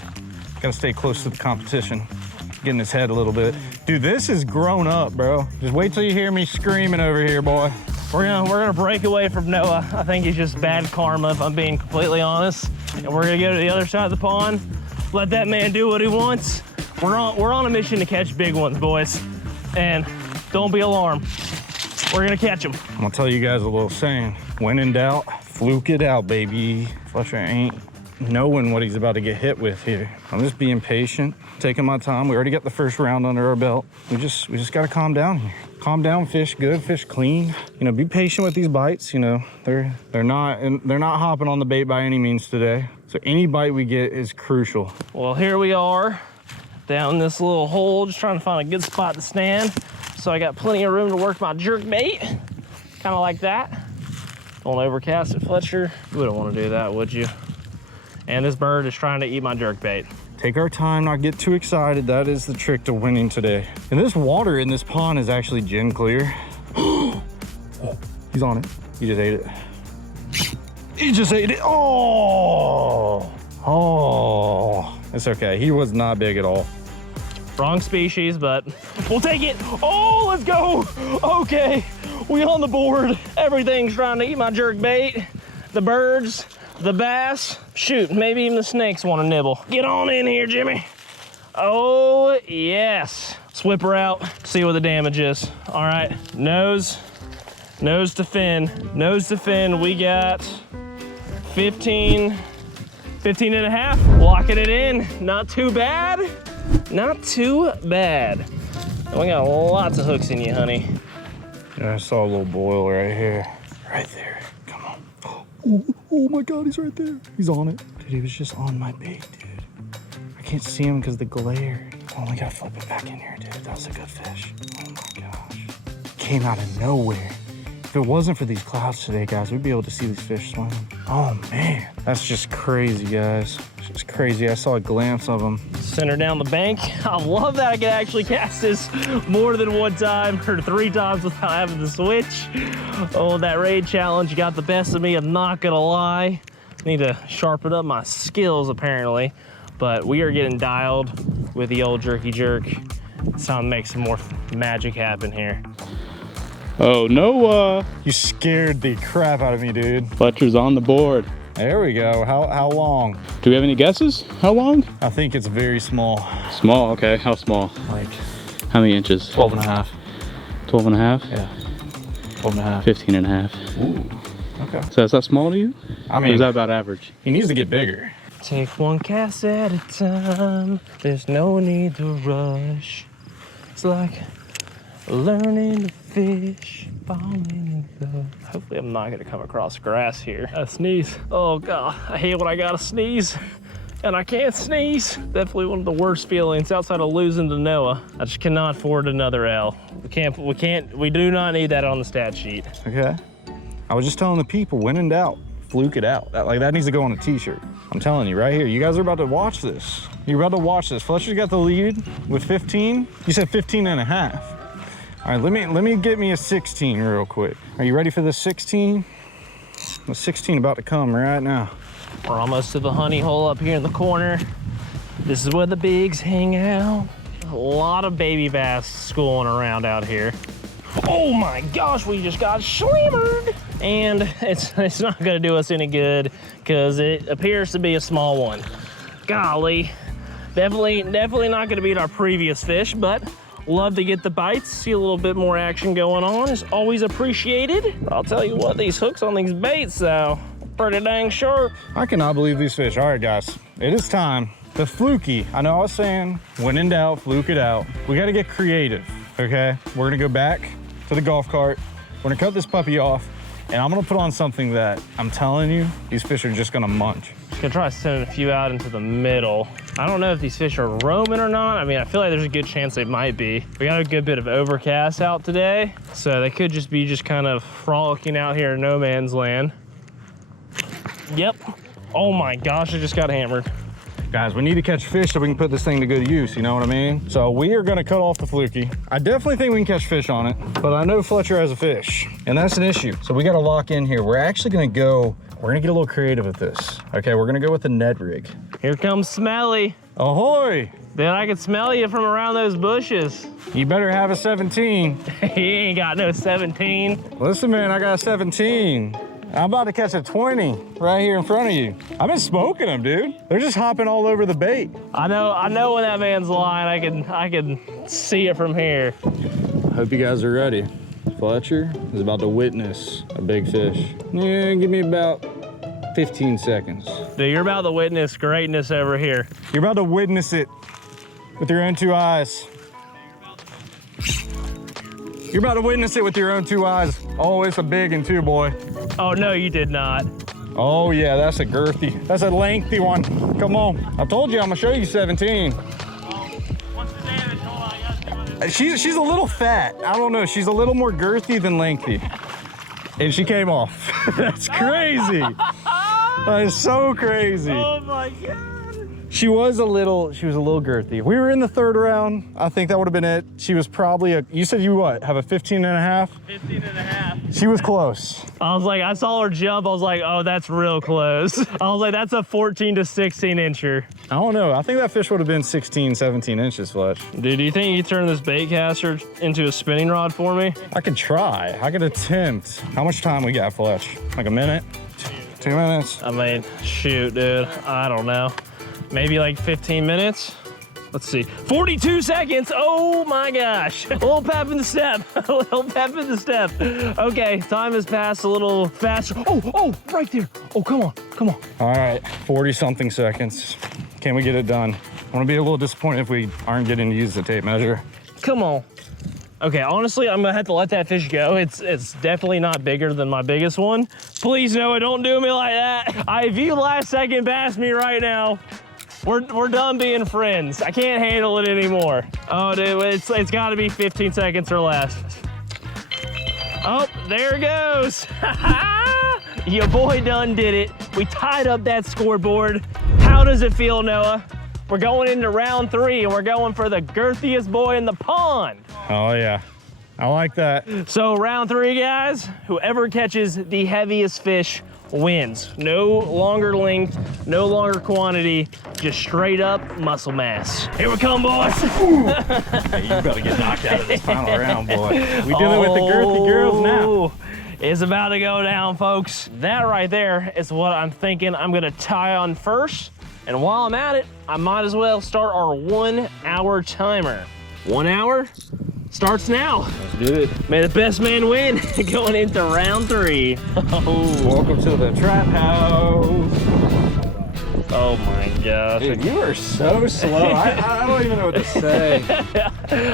Gotta stay close to the competition. Get in his head a little bit. Dude, this is grown up, bro. Just wait till you hear me screaming over here, boy. We're gonna break away from Noah. I think he's just bad karma, if I'm being completely honest. And we're gonna go to the other side of the pond, let that man do what he wants. We're on a mission to catch big ones, boys. And don't be alarmed. We're gonna catch them. I'm gonna tell you guys a little saying. When in doubt, fluke it out, baby. Fletcher ain't knowing what he's about to get hit with here. I'm just being patient, taking my time. We already got the first round under our belt. We just gotta calm down here. Calm down, fish good, fish clean. You know, be patient with these bites. You know, they're not hopping on the bait by any means today. So any bite we get is crucial. Well, here we are down this little hole, just trying to find a good spot to stand. So I got plenty of room to work my jerk bait, kind of like that. Don't overcast it, Fletcher. You wouldn't want to do that, would you? And this bird is trying to eat my jerk bait. Take our time, not get too excited. That is the trick to winning today. And this water in this pond is actually gin clear. Oh, he's on it. He just ate it. He just ate it. Oh, oh, it's okay. He was not big at all. Wrong species, but we'll take it. Oh, let's go. Okay, we on the board. Everything's trying to eat my jerk bait. The birds, the bass, shoot, maybe even the snakes want to nibble. Get on in here, Jimmy. Oh, yes. Let's whip her out, see what the damage is. All right, nose to fin. Nose to fin, we got 15 and a half. Locking it in, not too bad. Not too bad. And we got lots of hooks in you, honey. Yeah, I saw a little boil right here. Right there, come on. Oh my God, he's right there. He's on it. Dude, he was just on my bait, dude. I can't see him because of the glare. Oh, we gotta flip it back in here, dude. That was a good fish. Oh my gosh. Came out of nowhere. If it wasn't for these clouds today, guys, we'd be able to see these fish swimming. Oh man, that's just crazy, guys. It's just crazy. I saw a glance of them. Send her down the bank. I love that I can actually cast this more than one time or 3 times without having to switch. Oh, that raid challenge got the best of me, I'm not gonna lie. Need to sharpen up my skills apparently, but we are getting dialed with the old jerky jerk. It's time to make some more magic happen here. Oh, Noah. You scared the crap out of me, dude. Fletcher's on the board. There we go. How long? Do we have any guesses? How long? I think it's very small. Small, okay. How small? Like How many inches? 12 and a half. 12 and a half? Yeah. 12 and a half. 15 and a half. Ooh. Okay. So is that small to you? I Or mean, is that about average? he needs to get bigger. Take one cast at a time. There's no need to rush. It's like learning to fish, falling in love. Hopefully I'm not gonna come across grass here. A sneeze. Oh God, I hate when I gotta sneeze and I can't sneeze. Definitely one of the worst feelings outside of losing to Noah. I just cannot afford another L. We do not need that on the stat sheet. Okay. I was just telling the people, when in doubt, fluke it out. That needs to go on a t-shirt. I'm telling you right here, you guys are about to watch this. You're about to watch this. Fletcher's got the lead with 15. You said 15 and a half. All right, let me get me a 16 real quick. Are you ready for the 16? The 16 about to come right now. We're almost to the honey hole up here in the corner. This is where the bigs hang out. A lot of baby bass schooling around out here. Oh my gosh, we just got slammered. And it's not gonna do us any good because it appears to be a small one. Golly, definitely not gonna beat our previous fish, but love to get the bites, see a little bit more action going on is always appreciated. I'll tell you what, these hooks on these baits though, pretty dang sharp. I cannot believe these fish. All right, guys, it is time. The fluky, I know I was saying, when in doubt, fluke it out. We gotta get creative, okay? We're gonna go back to the golf cart. We're gonna cut this puppy off, and I'm gonna put on something that I'm telling you, these fish are just gonna munch. Just gonna try sending a few out into the middle. I don't know if these fish are roaming or not. I mean, I feel like there's a good chance they might be. We got a good bit of overcast out today, so they could just be kind of frolicking out here in no man's land. Yep. Oh my gosh, I just got hammered. Guys, we need to catch fish so we can put this thing to good use, you know what I mean? So we are gonna cut off the fluky. I definitely think we can catch fish on it, but I know Fletcher has a fish, and that's an issue. So we gotta lock in here. We're actually gonna get a little creative with this. Okay, we're gonna go with the Ned rig. Here comes Smelly. Ahoy! Then I can smell you from around those bushes. You better have a 17. He ain't got no 17. Listen, man, I got a 17. I'm about to catch a 20 right here in front of you. I've been smoking them, dude. They're just hopping all over the bait. I know when that man's lying. I can see it from here. Hope you guys are ready. Fletcher is about to witness a big fish. Yeah, give me about 15 seconds. Dude, you're about to witness greatness over here. You're about to witness it with your own 2 eyes. You're about to witness it with your own 2 eyes. Oh, it's a big one too, boy. Oh, no, you did not. Oh yeah, that's a girthy. That's a lengthy one. Come on. I told you I'm gonna show you 17. What's the damage? Hold on, I gotta see what it is. She's a little fat. I don't know. She's a little more girthy than lengthy. And she came off. That's crazy. That is so crazy. Oh my God. She was a little girthy. We were in the 3rd round. I think that would have been it. She was probably you said you what, have a 15 and a half? 15 and a half. She was close. I was like, I saw her jump. I was like, oh, that's real close. I was like, that's a 14 to 16 incher. I don't know. I think that fish would have been 16, 17 inches, Fletch. Dude, do you think you could turn this bait caster into a spinning rod for me? I could try. I could attempt. How much time we got, Fletch? Like a minute? 2 minutes? I mean, shoot, dude. I don't know. Maybe like 15 minutes. Let's see. 42 seconds. Oh my gosh. A little pep in the step. A little pep in the step. Okay, time has passed a little faster. Oh, right there. Oh, come on. Come on. All right, 40 something seconds. Can we get it done? I'm gonna be a little disappointed if we aren't getting to use the tape measure. Come on. Okay, honestly, I'm gonna have to let that fish go. It's definitely not bigger than my biggest one. Please, Noah, don't do me like that. If you last second bass me right now, we're done being friends. I can't handle it anymore. Oh, dude, it's gotta be 15 seconds or less. Oh, there it goes. Your boy done did it. We tied up that scoreboard. How does it feel, Noah? We're going into round 3 and we're going for the girthiest boy in the pond. Oh yeah, I like that. So round 3, guys, whoever catches the heaviest fish wins. No longer length, no longer quantity, just straight up muscle mass. Here we come, boys. Hey, you better get knocked out of this final round, boy. We dealing with the girthy girls now. It's about to go down, folks. That right there is what I'm thinking I'm gonna tie on first. And while I'm at it, I might as well start our 1 hour timer. 1 hour starts now. Let's do it. May the best man win. Going into round 3. Oh. Welcome to the trap house. Oh my gosh. Dude, you are so slow. I don't even know what to say.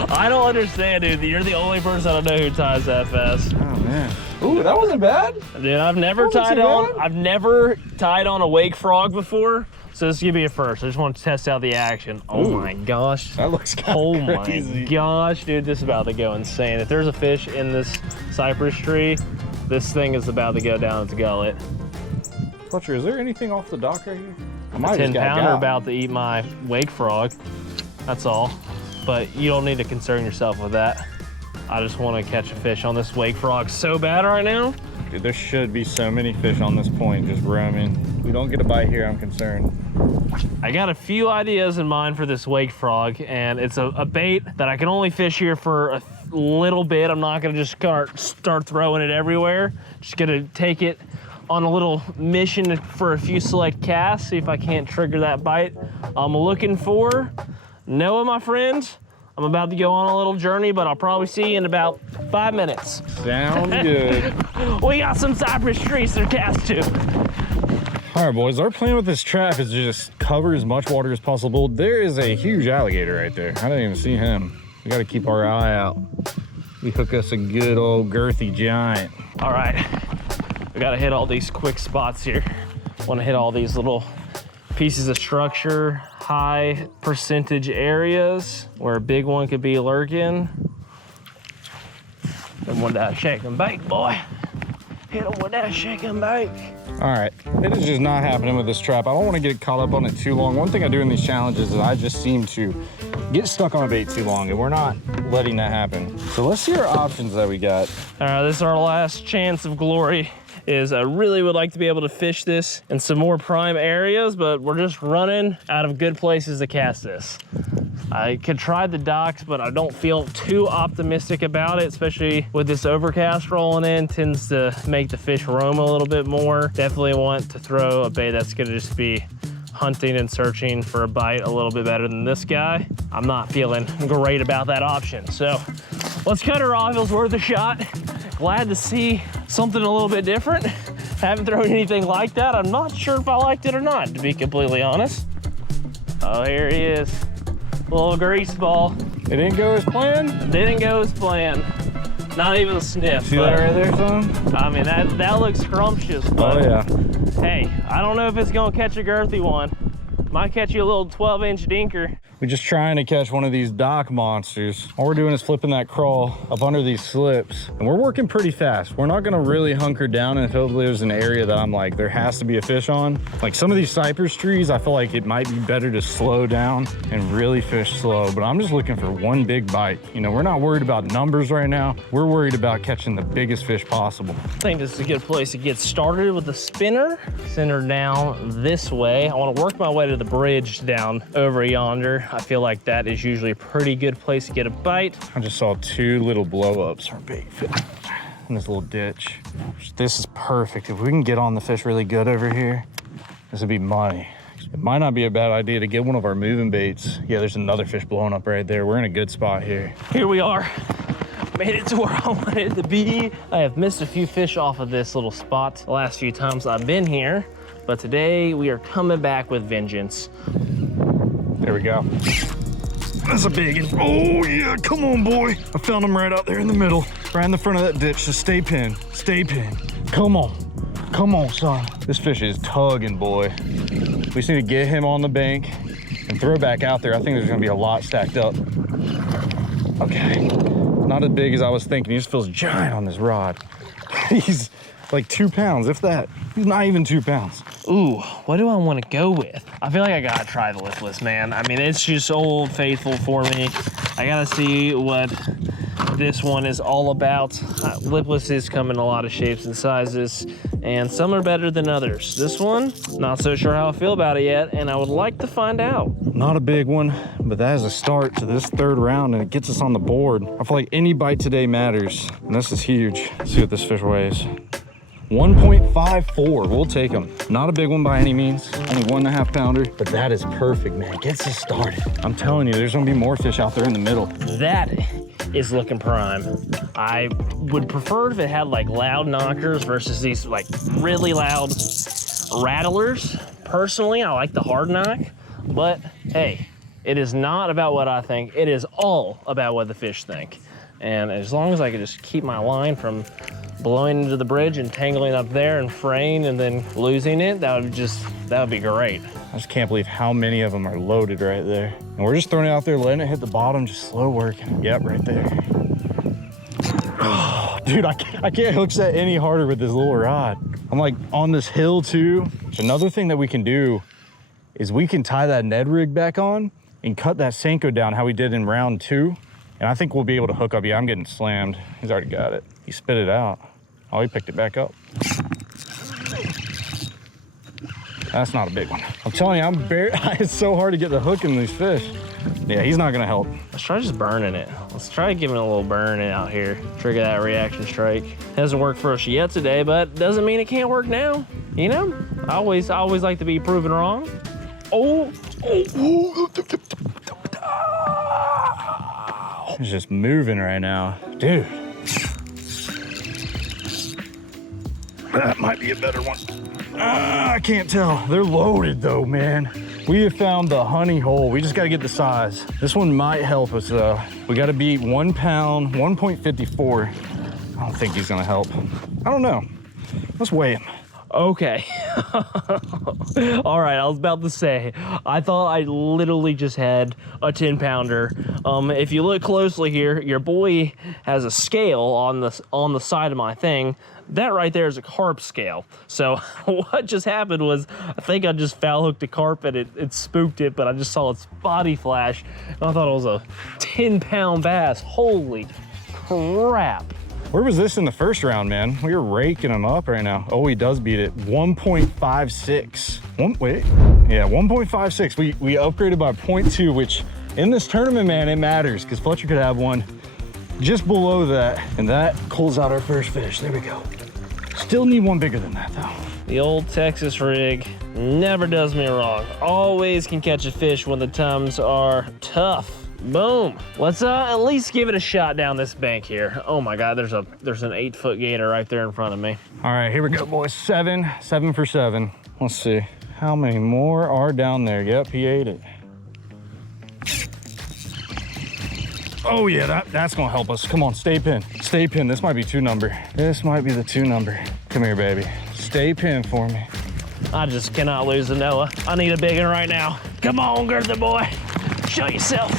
I don't understand, dude. You're the only person I know who ties that fast. Oh man. Ooh, that wasn't bad. Dude, I've never tied on a wake frog before. So this is gonna be a first. I just want to test out the action. Oh my gosh. That looks kind of crazy. My gosh, dude, this is about to go insane. If there's a fish in this cypress tree, this thing is about to go down its gullet. Fletcher, is there anything off the dock right here? A 10-pounder about to eat my wake frog. That's all. But you don't need to concern yourself with that. I just want to catch a fish on this wake frog so bad right now. Dude, there should be so many fish on this point just roaming. If we don't get a bite here, I'm concerned. I got a few ideas in mind for this wake frog, and it's a bait that I can only fish here for a little bit. I'm not gonna just start throwing it everywhere. Just gonna take it on a little mission for a few select casts, see if I can't trigger that bite. I'm looking for Noah, my friend. I'm about to go on a little journey, but I'll probably see you in about 5 minutes. Sound good. We got some cypress trees to cast to. All right, boys, our plan with this trap is just cover as much water as possible. There is a huge alligator right there. I didn't even see him. We got to keep our eye out. We hook us a good old girthy giant. All right, we got to hit all these quick spots here. Want to hit all these little pieces of structure, high percentage areas where a big one could be lurking. And with that shake and bake, boy. Hit him with that shake and bake. All right, it is just not happening with this trap. I don't want to get caught up on it too long. One thing I do in these challenges is I just seem to get stuck on a bait too long, and we're not letting that happen. So let's see our options that we got. All right, this is our last chance of glory. I really would like to be able to fish this in some more prime areas, but we're just running out of good places to cast this. I could try the docks, but I don't feel too optimistic about it, especially with this overcast rolling in. Tends to make the fish roam a little bit more. Definitely want to throw a bait that's gonna just be hunting and searching for a bite a little bit better than this guy. I'm not feeling great about that option. So let's cut her off. It was worth a shot. Glad to see something a little bit different. Haven't thrown anything like that. I'm not sure if I liked it or not, to be completely honest. Oh, here he is. Little grease ball. It didn't go as planned? Didn't go as planned. Not even a sniff. See that right there, son? I mean, that looks scrumptious, but Oh yeah. hey, I don't know if it's gonna catch a girthy one. Might catch you a little 12-inch dinker. We're just trying to catch one of these dock monsters. All we're doing is flipping that crawl up under these slips, and we're working pretty fast. We're not gonna really hunker down until there's an area that I'm like, there has to be a fish on. Like some of these cypress trees, I feel like it might be better to slow down and really fish slow, but I'm just looking for one big bite. You know, we're not worried about numbers right now. We're worried about catching the biggest fish possible. I think this is a good place to get started with the spinner. Center down this way. I wanna work my way to the bridge down over yonder. I feel like that is usually a pretty good place to get a bite. I just saw 2 little blow-ups or bait fish in this little ditch. This is perfect. If we can get on the fish really good over here, this would be money. It might not be a bad idea to get one of our moving baits. Yeah, there's another fish blowing up right there. We're in a good spot here. Here we are. Made it to where I wanted it to be. I have missed a few fish off of this little spot the last few times I've been here, but today we are coming back with vengeance. There we go. That's a big one. Oh yeah, come on, boy. I found him right out there in the middle, right in the front of that ditch. Just stay pinned, stay pinned. Come on, son. This fish is tugging, boy. We just need to get him on the bank and throw back out there. I think there's gonna be a lot stacked up. Okay, not as big as I was thinking. He just feels giant on this rod. He's like 2 pounds, if that. He's not even 2 pounds. Ooh, what do I want to go with? I feel like I gotta try the lipless, man. I mean, it's just old faithful for me. I gotta see what this one is all about. Liplesses come in a lot of shapes and sizes, and some are better than others. This one, not so sure how I feel about it yet, and I would like to find out. Not a big one, but that is a start to this 3rd round, and it gets us on the board. I feel like any bite today matters, and this is huge. Let's see what this fish weighs. 1.54, we'll take them. Not a big one by any means, only 1.5 pounder, but that is perfect, man. Gets us started. I'm telling you, there's gonna be more fish out there in the middle. That is looking prime. I would prefer if it had like loud knockers versus these like really loud rattlers. Personally, I like the hard knock, but hey, it is not about what I think. It is all about what the fish think. And as long as I can just keep my line from blowing into the bridge and tangling up there and fraying and then losing it, that would be great. I just can't believe how many of them are loaded right there. And we're just throwing it out there, letting it hit the bottom, just slow working. Yep, right there. Oh, dude, I can't hook set any harder with this little rod. I'm like on this hill too. Another thing that we can do is we can tie that Ned rig back on and cut that Senko down how we did in round 2. And I think we'll be able to hook up. Yeah, I'm getting slammed. He's already got it. He spit it out. Oh, he picked it back up. That's not a big one. I'm telling you, it's so hard to get the hook in these fish. Yeah, he's not gonna help. Let's try just burning it. Let's try giving it a little burn out here. Trigger that reaction strike. Hasn't worked for us yet today, but doesn't mean it can't work now. You know, I always like to be proven wrong. Oh. It's just moving right now. Dude. That might be a better one. I can't tell. They're loaded though, man. We have found the honey hole. We just gotta get the size. This one might help us though. We gotta beat 1 pound, 1.54. I don't think he's gonna help. I don't know. Let's weigh him. Okay. All right, I was about to say, I thought I literally just had a 10 pounder. If you look closely here, your boy has a scale on the side of my thing. That right there is a carp scale. So what just happened was, I think I just foul hooked a carp and it spooked it, but I just saw its body flash and I thought it was a 10-pound bass. Holy crap. Where was this in the first round, man? We were raking him up right now. Oh, he does beat it. 1.56. Wait. Yeah, 1.56. We upgraded by 0.2, which in this tournament, man, it matters because Fletcher could have one just below that, and that pulls out our first fish. There we go. Still need one bigger than that, though. The old Texas rig never does me wrong. Always can catch a fish when the times are tough. Boom. Let's at least give it a shot down this bank here. Oh my God, there's an 8-foot gator right there in front of me. All right, here we go, boys. 7 for 7. Let's see. How many more are down there? Yep, he ate it. Oh yeah, that's gonna help us. Come on, stay pinned. Stay pinned. This might be 2 number. This might be the 2 number. Come here, baby. Stay pinned for me. I just cannot lose to Noah. I need a big one right now. Come on, Gertha boy. Show yourself.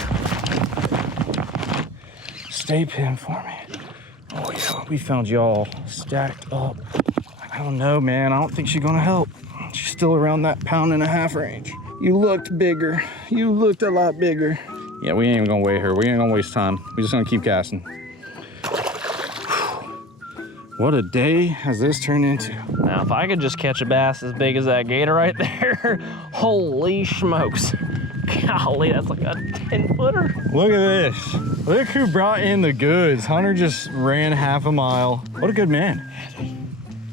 Stay pinned for me. Oh yeah, we found y'all stacked up. I don't know, man. I don't think she's gonna help. She's still around that 1.5 pound range. You looked bigger. You looked a lot bigger. Yeah, we ain't even gonna weigh her. We ain't gonna waste time. We just gonna keep casting. What a day has this turned into. Now, if I could just catch a bass as big as that gator right there, holy smokes. Golly, that's like a 10-footer. Look at this. Look who brought in the goods. Hunter just ran 1/2 mile. What a good man.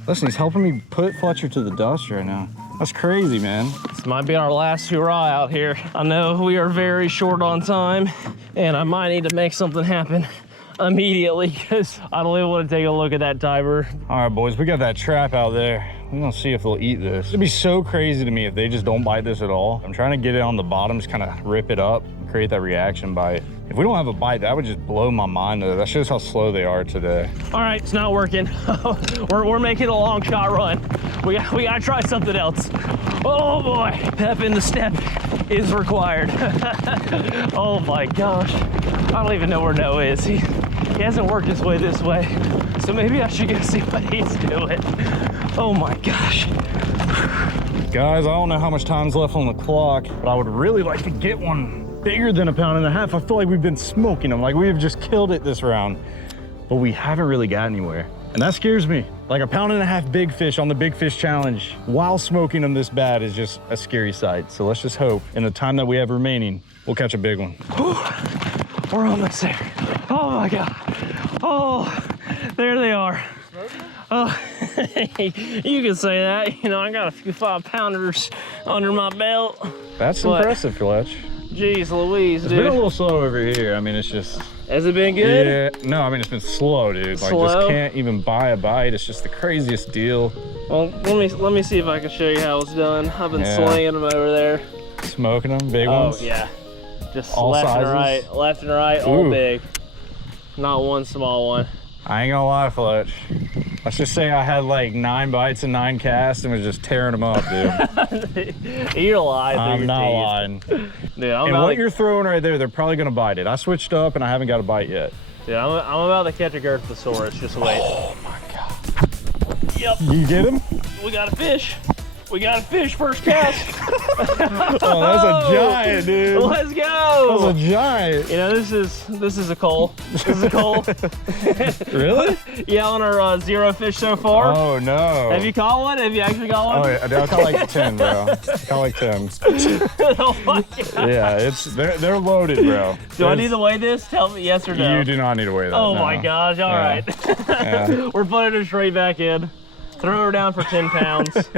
Listen, he's helping me put Fletcher to the dust right now. That's crazy, man. This might be our last hurrah out here. I know we are very short on time, and I might need to make something happen immediately because I don't even want to take a look at that timer. All right, boys, we got that trap out there. We're gonna see if they'll eat this. It'd be so crazy to me if they just don't bite this at all. I'm trying to get it on the bottom, just kind of rip it up, create that reaction bite. If we don't have a bite, that would just blow my mind. That shows how slow they are today. All right, it's not working. we're making a long shot run. We gotta try something else. Oh boy, pep in the step is required. Oh my gosh. I don't even know where Noah is. He hasn't worked his way this way. So maybe I should go see what he's doing. Oh my gosh. Guys, I don't know how much time's left on the clock, but I would really like to get one bigger than 1.5 pounds. I feel like we've been smoking them. Like we've just killed it this round, but we haven't really got anywhere. And that scares me. Like 1.5 pound big fish on the big fish challenge while smoking them this bad is just a scary sight. So let's just hope in the time that we have remaining, we'll catch a big one. We're almost there. Oh my God. Oh, there they are. Oh, you can say that. You know, I got a few 5-pounders under my belt. That's impressive, Fletch. Jeez Louise, dude. It's been a little slow over here. I mean, it's just... Has it been good? Yeah, no, I mean, it's been slow, dude. Like, Slow? just can't even buy a bite. It's just the craziest deal. Well, let me see if I can show you how it's done. I've been slinging them over there. Smoking them, big ones? Oh, yeah. Just all left sizes? and right, all Ooh. big. Not one small one. I ain't gonna lie, Fletch. Let's just say I had like 9 bites and 9 casts and was just tearing them up, dude. You're lying. I'm not lying. Dude, And what you're throwing right there, they're probably gonna bite it. I switched up and I haven't got a bite yet. Dude, I'm about to catch a Gerthosaurus. Just wait. Oh my God. Yep. You get him? We got a fish. We got a fish first cast. Oh, that's a giant, dude. Let's go. That's a giant. You know, this is a Cole. This is a Cole. Really? Yeah, on our 0 fish so far. Oh no. Have you caught one? Have you actually caught one? Oh yeah, I caught like 10, bro. I caught like 10. Oh my God. Yeah, they're loaded, bro. Do I need to weigh this? Tell me yes or no. You do not need to weigh that. Oh no. my gosh, all right. Yeah. We're putting her straight back in. Throw her down for 10 pounds.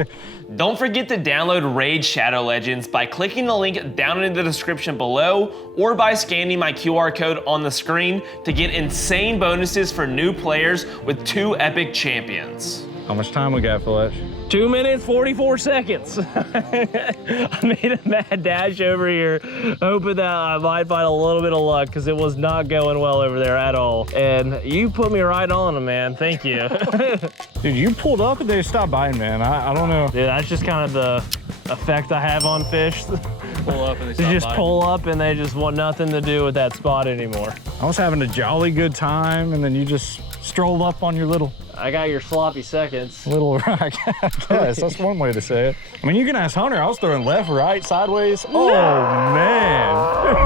Don't forget to download Raid Shadow Legends by clicking the link down in the description below or by scanning my QR code on the screen to get insane bonuses for new players with 2 epic champions. How much time we got, Fletch? 2 minutes, 44 seconds. I made a mad dash over here, hoping that I might find a little bit of luck because it was not going well over there at all. And you put me right on them, man. Thank you. Dude, you pulled up and they stopped biting, man. I don't know. Dude, that's just kind of the effect I have on fish. Pull up and They just pull up and they just want nothing to do with that spot anymore. I was having a jolly good time and then you just strolled up on your little I got your sloppy seconds. rock. I guess that's one way to say it. I mean, you can ask Hunter. I was throwing left, right, sideways. Oh, man.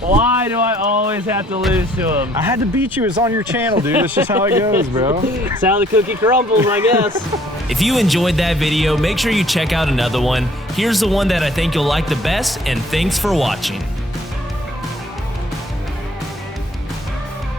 Why do I always have to lose to him? I had to beat you. It's on your channel, dude. That's just how it goes, bro. That's how the cookie crumbles, I guess. If you enjoyed that video, make sure you check out another one. Here's the one that I think you'll like the best, and thanks for watching.